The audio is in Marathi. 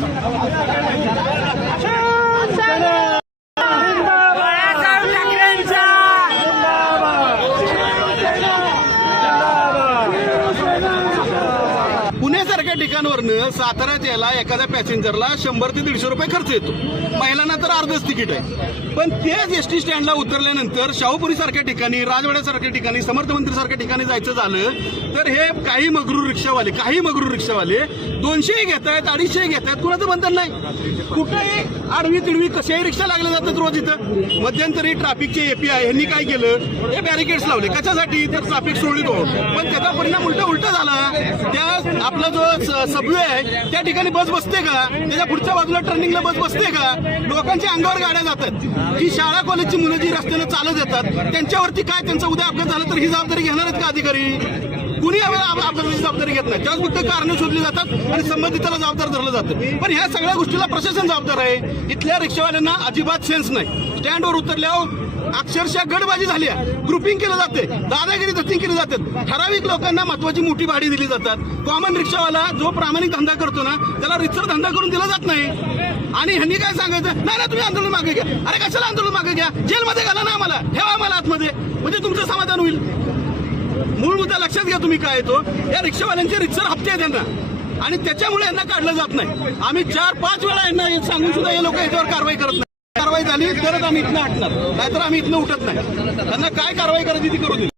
Thank you. सारख्या ठिकाणवरनं साताऱ्यात यायला एखाद्या पॅसेंजरला शंभर ते दीडशे रुपये खर्च येतो. महिलांना तर अर्धच तिकीट आहे. पण तेच एस टी स्टँडला उतरल्यानंतर शाहूपुरी सारख्या ठिकाणी राजवाड्यासारख्या ठिकाणी समर्थ मंदिर सारख्या ठिकाणी जायचं झालं तर हे काही मगरूर रिक्षावाले काही मगरूर रिक्षावाले दोनशेही घेत आहेत अडीचशेही घेत आहेत कुणाचं बंधन नाही. कुठेही आडवी तिडवी कशाही रिक्षा लागल्या जातात रोज इथं. मध्यंतरी ट्रॅफिकचे एपीआय यांनी काय केलं? हे बॅरिकेड्स लावले. कशासाठी? तर ट्रॅफिक सोडली हो पण त्याचा परिणाम उलटा उलटा झाला. त्या आपला जो सबवे आहे. त्या ठिकाणी बस बसते का? त्याच्या पुढच्या बाजूला टर्निंगला बस बसते का? लोकांच्या अंगावर गाड्या जातात. की शाळा कॉलेजची मुलं जी रस्त्यानं चालत येतात त्यांच्यावरती काय त्यांचा उद्या अपघात झाला तर ही जबाबदारी घेणार आहेत का अधिकारी? कुणी यावेळेला अपघाताची जबाबदारी घेत नाही? त्याच फक्त कारणं शोधली जातात आणि संबंधिताला जबाबदार धरलं जातं. पण ह्या सगळ्या गोष्टीला प्रशासन जबाबदार आहे. इथल्या रिक्षावाल्यांना अजिबात सेन्स नाही. स्टँडवर उतरल्यावर अक्षरशः गडबाजी झाली आहे. ग्रुपिंग केलं जाते दादागिरी दत्तिंग केली जाते ठराविक लोकांना महत्वाची मोठी भाडी दिली जातात. कॉमन रिक्षावाला जो प्रामाणिक धंदा करतो ना त्याला रितसर धंदा करून दिला जात नाही. आणि ह्यांनी काय सांगायचं? नाही ना तुम्ही आंदोलन मागे घ्या. अरे कशाला आंदोलन मागे घ्या? जेलमध्ये घाला ना आम्हाला. ठेवा आम्हाला आतमध्ये. म्हणजे तुमचं समाधान होईल. मूळ मुद्दा लक्षात घ्या तुम्ही काय येतो या रिक्षावाल्यांचे रिक्षर हप्ते आहेत त्यांना आणि त्याच्यामुळे यांना काढलं जात नाही. आम्ही चार पाच वेळा यांना सांगून सुद्धा हे लोक याच्यावर कारवाई करत नाही. कारवाई झाली तरच आम्ही इथनं हटणार. नाहीतर आम्ही इथनं उठत नाही. त्यांना काय कारवाई करायची ती करू दिली